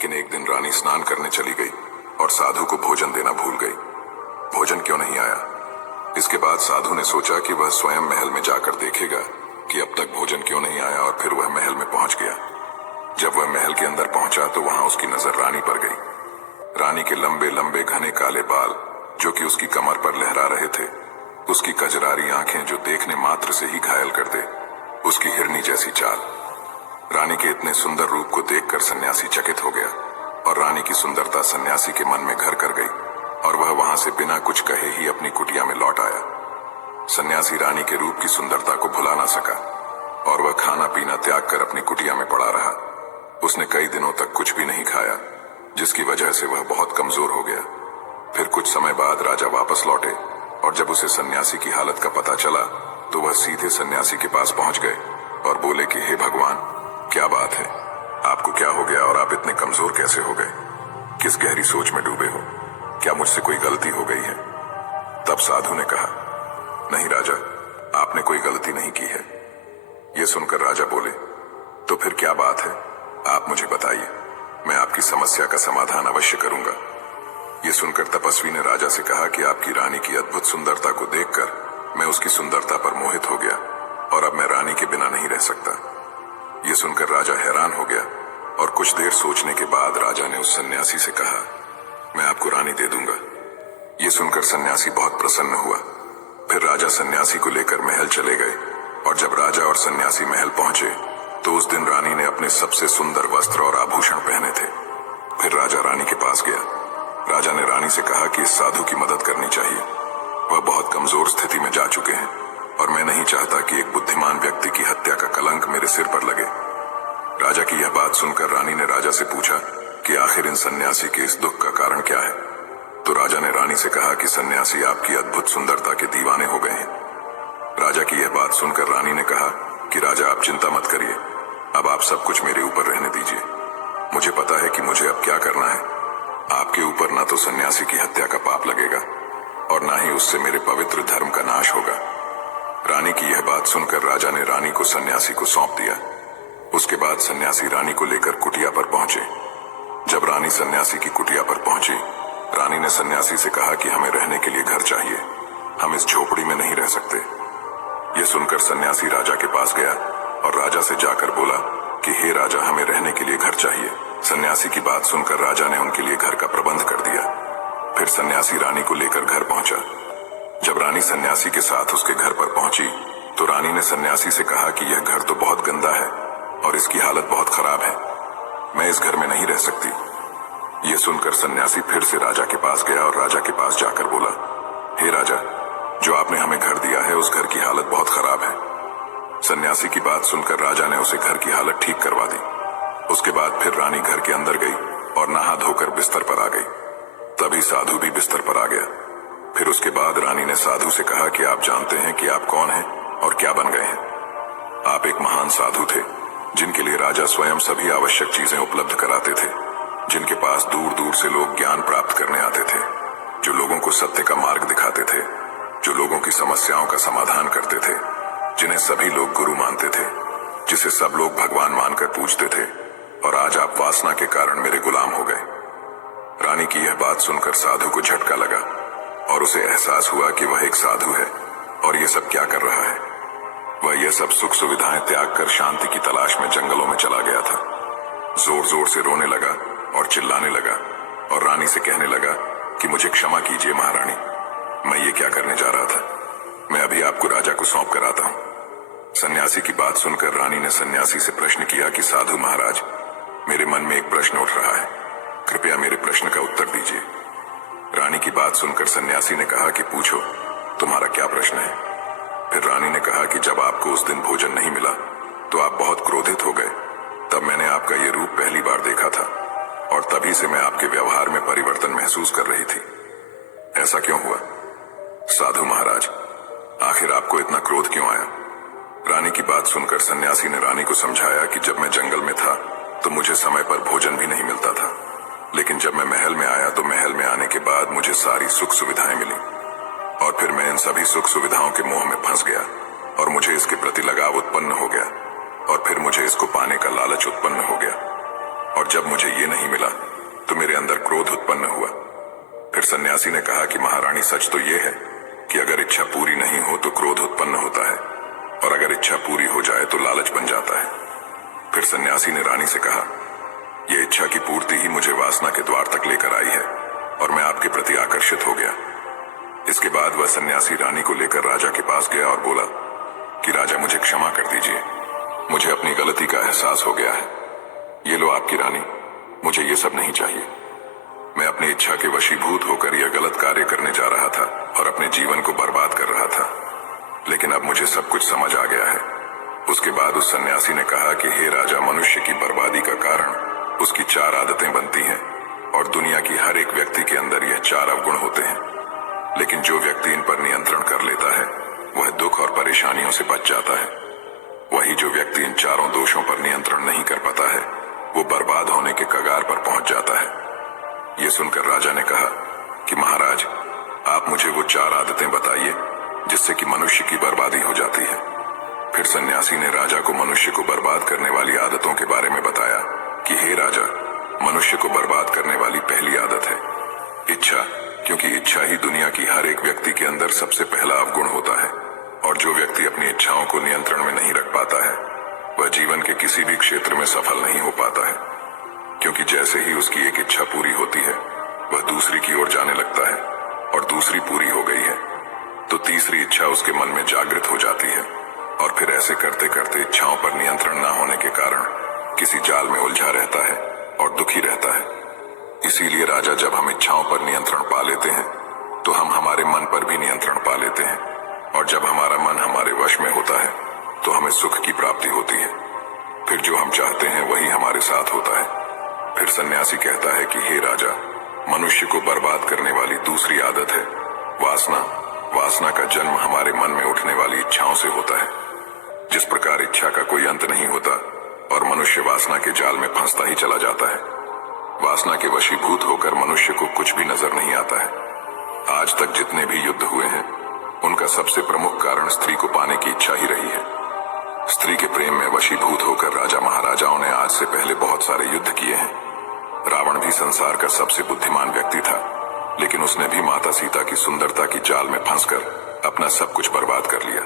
लेकिन एक दिन रानी स्नान करने चली गई और साधु को भोजन देना भूल गई। भोजन क्यों नहीं आया? इसके बाद साधु ने सोचा कि वह स्वयं महल में जाकर देखेगा कि अब तक भोजन क्यों नहीं आया, और फिर वह महल में पहुंच गया। जब वह महल के अंदर पहुंचा तो वहां उसकी नजर रानी पर गई। रानी के लंबे लंबे घने काले बाल जो कि उसकी कमर पर लहरा रहे थे, उसकी कजरारी आंखें जो देखने मात्र से ही घायल कर दे, उसकी हिरनी जैसी चाल। रानी के इतने सुंदर रूप को देखकर सन्यासी चकित हो गया और रानी की सुंदरता सन्यासी के मन में घर कर गई और वह वहां से बिना कुछ कहे ही अपनी कुटिया में लौट आया। सन्यासी रानी के रूप की सुंदरता को भुला ना सका और वह खाना पीना त्याग कर अपनी कुटिया में पड़ा रहा। उसने कई दिनों तक कुछ भी नहीं खाया, जिसकी वजह से वह बहुत कमजोर हो गया। फिर कुछ समय बाद राजा वापस लौटे और जब उसे सन्यासी की हालत का पता चला तो वह सीधे सन्यासी के पास पहुंच गए और बोले कि हे भगवान, क्या बात है, आपको क्या हो गया और आप इतने कमजोर कैसे हो गए? किस गहरी सोच में डूबे हो? क्या मुझसे कोई गलती हो गई है? तब साधु ने कहा, नहीं राजा, आपने कोई गलती नहीं की है। यह सुनकर राजा बोले, तो फिर क्या बात है, आप मुझे बताइए, मैं आपकी समस्या का समाधान अवश्य करूंगा। यह सुनकर तपस्वी ने राजा से कहा कि आपकी रानी की अद्भुत सुंदरता को देखकर मैं उसकी सुंदरता पर मोहित हो गया और अब मैं रानी के बिना नहीं रह सकता। यह सुनकर राजा हैरान हो गया और कुछ देर सोचने के बाद राजा ने उस सन्यासी से कहा, मैं आपको रानी दे दूंगा। यह सुनकर सन्यासी बहुत प्रसन्न हुआ। फिर राजा सन्यासी को लेकर महल चले गए और जब राजा और सन्यासी महल पहुंचे तो उस दिन रानी ने अपने सबसे सुंदर वस्त्र और आभूषण पहने थे। फिर राजा रानी के पास गया। राजा ने रानी से कहा कि इस साधु की मदद करनी चाहिए, वह बहुत कमजोर स्थिति में जा चुके हैं और मैं नहीं चाहता कि एक बुद्धिमान व्यक्ति की हत्या का कलंक मेरे सिर पर लगे। राजा की यह बात सुनकर रानी ने राजा से पूछा कि आखिर इन सन्यासी के इस दुख का कारण क्या है। तो राजा ने रानी से कहा कि सन्यासी आपकी अद्भुत सुंदरता के दीवाने हो गए हैं। राजा की यह बात सुनकर रानी ने कहा कि राजा, आप चिंता मत करिए, अब आप सब कुछ मेरे ऊपर रहने दीजिए। मुझे पता है कि मुझे अब क्या करना है। आपके ऊपर ना तो सन्यासी की हत्या का पाप लगेगा और ना ही उससे मेरे पवित्र धर्म का नाश होगा। रानी की यह बात सुनकर राजा ने रानी को सन्यासी को सौंप दिया। उसके बाद सन्यासी रानी को लेकर कुटिया पर पहुंचे। जब रानी सन्यासी की कुटिया पर पहुंची, रानी ने सन्यासी से कहा कि हमें रहने के लिए घर चाहिए, हम इस झोपड़ी में नहीं रह सकते। यह सुनकर सन्यासी राजा के पास गया और राजा से जाकर बोला कि हे राजा, हमें रहने के लिए घर चाहिए। सन्यासी की बात सुनकर राजा ने उनके लिए घर का प्रबंध कर दिया। फिर सन्यासी रानी को लेकर घर पहुंचा। जब रानी सन्यासी के साथ उसके घर पर पहुंची तो रानी ने सन्यासी से कहा कि यह घर तो बहुत गंदा है और इसकी हालत बहुत खराब है, मैं इस घर में नहीं रह सकती। यह सुनकर सन्यासी फिर से राजा के पास गया और राजा के पास जाकर बोला, हे राजा, जो आपने हमें घर दिया है उस घर की हालत बहुत खराब है। सन्यासी की बात सुनकर राजा ने उसे घर की हालत ठीक करवा दी। उसके बाद फिर रानी घर के अंदर गई और नहा धोकर बिस्तर पर आ गई। तभी साधु भी बिस्तर पर आ गया। फिर उसके बाद रानी ने साधु से कहा कि आप जानते हैं कि आप कौन हैं और क्या बन गए हैं। आप एक महान साधु थे जिनके लिए राजा स्वयं सभी आवश्यक चीजें उपलब्ध कराते थे, जिनके पास दूर दूर से लोग ज्ञान प्राप्त करने आते थे, जो लोगों को सत्य का मार्ग दिखाते थे, जो लोगों की समस्याओं का समाधान करते थे, जिन्हें सभी लोग गुरु मानते थे, जिसे सब लोग भगवान मानकर पूजते थे, और आज आप वासना के कारण मेरे गुलाम हो गए। रानी की यह बात सुनकर साधु को झटका लगा और उसे एहसास हुआ कि वह एक साधु है और ये सब क्या कर रहा है। वह यह सब सुख सुविधाएं त्याग कर शांति की तलाश में जंगलों में चला गया था। जोर जोर से रोने लगा और चिल्लाने लगा और रानी से कहने लगा कि मुझे क्षमा कीजिए महारानी, मैं ये क्या करने जा रहा था, मैं अभी आपको राजा को सौंप कर आता हूं। सन्यासी की बात सुनकर रानी ने सन्यासी से प्रश्न किया कि साधु महाराज, मेरे मन में एक प्रश्न उठ रहा है, कृपया मेरे प्रश्न का उत्तर दीजिए। रानी की बात सुनकर सन्यासी ने कहा कि पूछो, तुम्हारा क्या प्रश्न है। फिर रानी ने कहा कि जब आपको उस दिन भोजन नहीं मिला तो आप बहुत क्रोधित हो गए। तब मैंने आपका ये रूप पहली बार देखा था और तभी से मैं आपके व्यवहार में परिवर्तन महसूस कर रही थी। ऐसा क्यों हुआ? साधु महाराज, आखिर आपको इतना क्रोध क्यों आया? रानी की बात सुनकर सन्यासी ने रानी को समझाया कि जब मैं जंगल में था तो मुझे समय पर भोजन भी नहीं मिलता था, लेकिन जब मैं महल में आया तो महल में आने के बाद मुझे सारी सुख सुविधाएं मिली और फिर मैं इन सभी सुख सुविधाओं के मोह में फंस गया और मुझे इसके प्रति लगाव उत्पन्न हो गया और फिर मुझे इसको पाने का लालच उत्पन्न हो गया। और जब मुझे ये नहीं मिला तो मेरे अंदर क्रोध उत्पन्न हुआ। फिर सन्यासी ने कहा कि महारानी, सच तो ये है कि अगर इच्छा पूरी नहीं हो तो क्रोध उत्पन्न होता है, और अगर इच्छा पूरी हो जाए तो लालच बन जाता है। फिर सन्यासी ने रानी से कहा, यह इच्छा की पूर्ति ही मुझे वासना के द्वार तक लेकर आई है और मैं आपके प्रति आकर्षित हो गया। इसके बाद वह सन्यासी रानी को लेकर राजा के पास गया और बोला कि राजा, मुझे क्षमा कर दीजिए, मुझे अपनी गलती का एहसास हो गया है। ये लो आपकी रानी, मुझे ये सब नहीं चाहिए। मैं अपनी इच्छा के वशीभूत होकर यह गलत कार्य करने जा रहा था और अपने जीवन को बर्बाद कर रहा था, लेकिन अब मुझे सब कुछ समझ आ गया है। उसके बाद उस सन्यासी ने कहा कि हे राजा, मनुष्य की बर्बादी का कारण उसकी 4 आदतें बनती हैं और दुनिया की हर एक व्यक्ति के अंदर यह 4 अवगुण होते हैं, लेकिन जो व्यक्ति इन पर नियंत्रण कर लेता है वह दुख और परेशानियों से बच जाता है। वही जो व्यक्ति इन 4 दोषों पर नियंत्रण नहीं कर पाता है वो बर्बाद होने के कगार पर पहुंच जाता है। ये सुनकर राजा ने कहा कि महाराज, आप मुझे वो 4 आदतें बताइए जिससे कि मनुष्य की बर्बादी हो जाती है। फिर सन्यासी ने राजा को मनुष्य को बर्बाद करने वाली आदतों के बारे में बताया कि हे राजा, मनुष्य को बर्बाद करने वाली पहली आदत है इच्छा, क्योंकि इच्छा ही दुनिया की हर एक व्यक्ति के अंदर सबसे पहला अवगुण होता है, और जो व्यक्ति अपनी इच्छाओं को नियंत्रण में नहीं रख पाता है वह जीवन के किसी भी क्षेत्र में सफल नहीं हो पाता है, क्योंकि जैसे ही उसकी एक इच्छा पूरी होती है वह दूसरी की ओर जाने लगता है, और दूसरी पूरी हो गई है तो तीसरी इच्छा उसके मन में जागृत हो जाती है, और फिर ऐसे करते करते इच्छाओं पर नियंत्रण न होने के कारण किसी जाल में उलझा रहता है और दुखी रहता है। इसीलिए राजा, जब हम इच्छाओं पर नियंत्रण पा लेते हैं तो हम हमारे मन पर भी नियंत्रण पा लेते हैं, और जब हमारा मन हमारे वश में होता है तो हमें सुख की प्राप्ति होती है। फिर जो हम चाहते हैं वही हमारे साथ होता है। फिर सन्यासी कहता है कि हे राजा, मनुष्य को बर्बाद करने वाली दूसरी आदत है वासना। वासना का जन्म हमारे मन में उठने वाली इच्छाओं से होता है। जिस प्रकार इच्छा का कोई अंत नहीं होता और मनुष्य वासना के जाल में फंसता ही चला जाता है, वासना के वशीभूत होकर मनुष्य को कुछ भी नजर नहीं आता है। आज तक जितने भी युद्ध हुए हैं उनका सबसे प्रमुख कारण स्त्री को पाने की इच्छा ही रही है। स्त्री के प्रेम में वशीभूत होकर राजा महाराजाओं ने आज से पहले बहुत सारे युद्ध किए हैं। रावण भी संसार का सबसे बुद्धिमान व्यक्ति था, लेकिन उसने भी माता सीता की सुंदरता की जाल में फंसकर अपना सब कुछ बर्बाद कर लिया।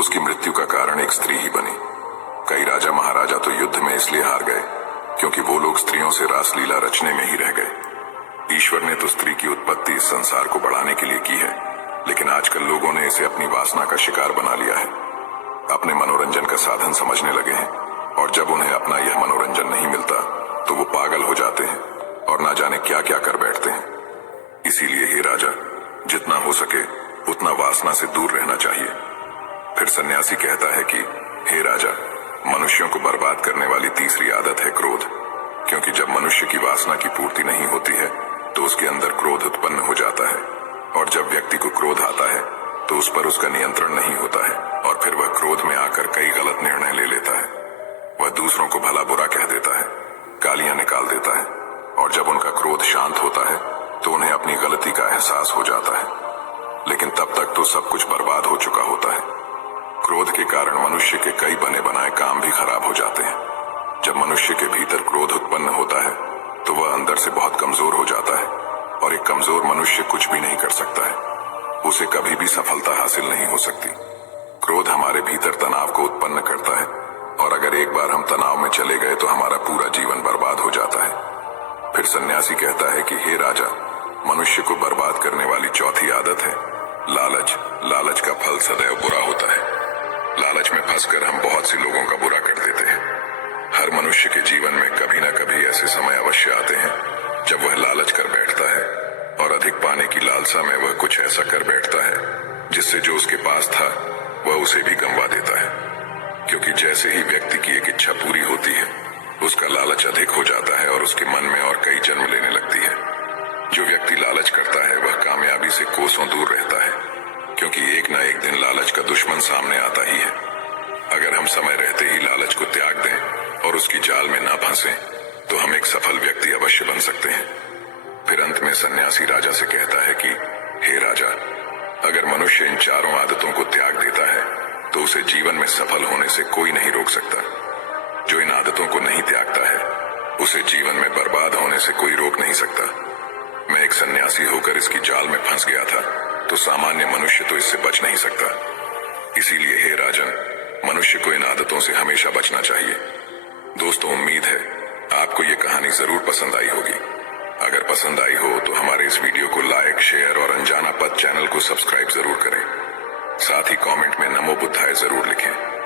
उसकी मृत्यु का कारण एक स्त्री ही बनी। कई राजा महाराजा तो युद्ध में इसलिए हार गए क्योंकि वो लोग स्त्रियों से रासलीला रचने में ही रह गए। ईश्वर ने तो स्त्री की उत्पत्ति इस संसार को बढ़ाने के लिए की है, लेकिन आजकल लोगों ने इसे अपनी वासना का शिकार बना लिया है, अपने मनोरंजन का साधन समझने लगे हैं, और जब उन्हें अपना यह मनोरंजन नहीं मिलता तो वो पागल हो जाते हैं और ना जाने क्या क्या कर बैठते हैं। इसीलिए हे राजा, जितना हो सके उतना वासना से दूर रहना चाहिए। फिर सन्यासी कहता है कि हे राजा, मनुष्यों को बर्बाद करने वाली तीसरी आदत है क्रोध, क्योंकि जब मनुष्य की वासना की पूर्ति नहीं होती है तो उसके अंदर क्रोध उत्पन्न हो जाता है, और जब व्यक्ति को क्रोध आता है तो उस पर उसका नियंत्रण नहीं होता है, और फिर वह क्रोध में आकर कई गलत निर्णय ले लेता है। वह दूसरों को भला बुरा कह देता है, गालियां निकाल देता है, और जब उनका क्रोध शांत होता है तो उन्हें अपनी गलती का एहसास हो जाता है, लेकिन तब तक तो सब कुछ बर्बाद हो चुका होता है। क्रोध के कारण मनुष्य के कई बने बनाए काम भी खराब हो जाते हैं। जब मनुष्य के भीतर क्रोध उत्पन्न होता है तो वह अंदर से बहुत कमजोर हो जाता है, और एक कमजोर मनुष्य कुछ भी नहीं कर सकता है, उसे कभी भी सफलता हासिल नहीं हो सकती। क्रोध हमारे भीतर तनाव को उत्पन्न करता है, और अगर एक बार हम तनाव में चले गए तो हमारा पूरा जीवन बर्बाद हो जाता है। फिर सन्यासी कहता है कि हे राजा, मनुष्य को बर्बाद करने वाली चौथी आदत है लालच। लालच का फल सदैव बुरा होता है। लालच में फंसकर हम बहुत से लोगों का बुरा कर देते हैं। हर मनुष्य के जीवन में कभी न कभी ऐसे समय अवश्य आते हैं जब वह लालच कर बैठता है, और अधिक पाने की लालसा में वह कुछ ऐसा कर बैठता है जिससे जो उसके पास था वह उसे भी गंवा देता है। क्योंकि जैसे ही व्यक्ति की एक इच्छा पूरी होती है उसका लालच अधिक हो जाता है और उसके मन में और कई जन्म लेने लगती है। जो व्यक्ति लालच करता है वह कामयाबी से कोसों दूर रहता है, क्योंकि एक ना एक दिन लालच का दुश्मन सामने आता ही है। अगर हम समय रहते ही लालच को त्याग दें और उसकी जाल में ना फंसें तो हम एक सफल व्यक्ति अवश्य बन सकते हैं। फिर अंत में सन्यासी राजा से कहता है कि हे राजा, अगर मनुष्य इन चारों आदतों को त्याग देता है तो उसे जीवन में सफल होने से कोई नहीं रोक सकता। जो इन आदतों को नहीं त्यागता है उसे जीवन में बर्बाद होने से कोई रोक नहीं सकता। मैं एक सन्यासी होकर इसकी जाल में फंस गया था, तो सामान्य मनुष्य तो इससे बच नहीं सकता। इसीलिए हे राजन, मनुष्य को इन आदतों से हमेशा बचना चाहिए। दोस्तों, उम्मीद है आपको ये कहानी जरूर पसंद आई होगी। अगर पसंद आई हो तो हमारे इस वीडियो को लाइक, शेयर और अनजाना पद चैनल को सब्सक्राइब जरूर करें। साथ ही कमेंट में नमो बुद्धाय जरूर लिखें।